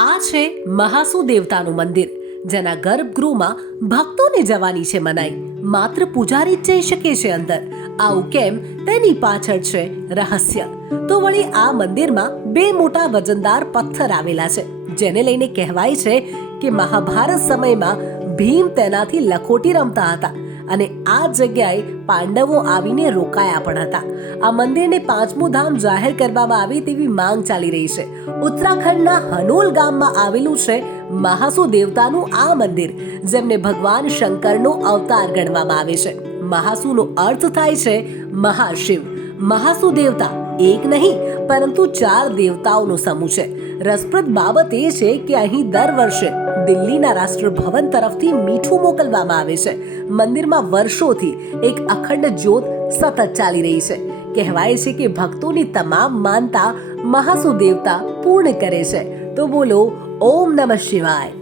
આ છે મહાસુ દેવતાનું મંદિર, જેના ગર્ભગૃહમાં ભક્તોને જવાની છે મનાઈ. માત્ર પૂજારી જ જઈ શકે છે અંદર. આવું કેમ, તેની પાછળ છે રહસ્ય. તો વળી આ મંદિરમાં બે મોટા વજનદાર પથ્થર આવેલા છે, જેને લઈને કહેવાય છે કે મહાભારત સમયમાં ભીમ તેનાથી લખોટી રમતા હતા અને આ જગ્યાએ પાંડવો આવીને રોકાયા પણ હતા. આ મંદિરને પાંચમું ધામ જાહેર કરવામાં આવે તેવી માંગ ચાલી રહી છે. ઉત્તરાખંડના હનોલ ગામમાં આવેલું છે મહાસુ દેવતાનું આ મંદિર, જેમને ભગવાન શંકરનો અવતાર ગણવામાં આવે છે. મહાસુનો અર્થ થાય છે મહાશિવ. મહાસુ દેવતા એક નહીં પરંતુ 4 દેવતાઓનો સમૂહ છે. રસપ્રદ બાબત એ છે કે અહીં દર વર્ષે દિલ્હીના રાષ્ટ્રભવન તરફથી મીઠું મોકલવામાં આવે છે. મંદિરમાં વર્ષોથી એક અખંડ જ્યોત સતત ચાલી રહી છે. કહેવાય છે કે ભક્તોની તમામ માનતા મહાસુ દેવતા પૂર્ણ કરે છે. તો બોલો ઓમ નમઃ શિવાય.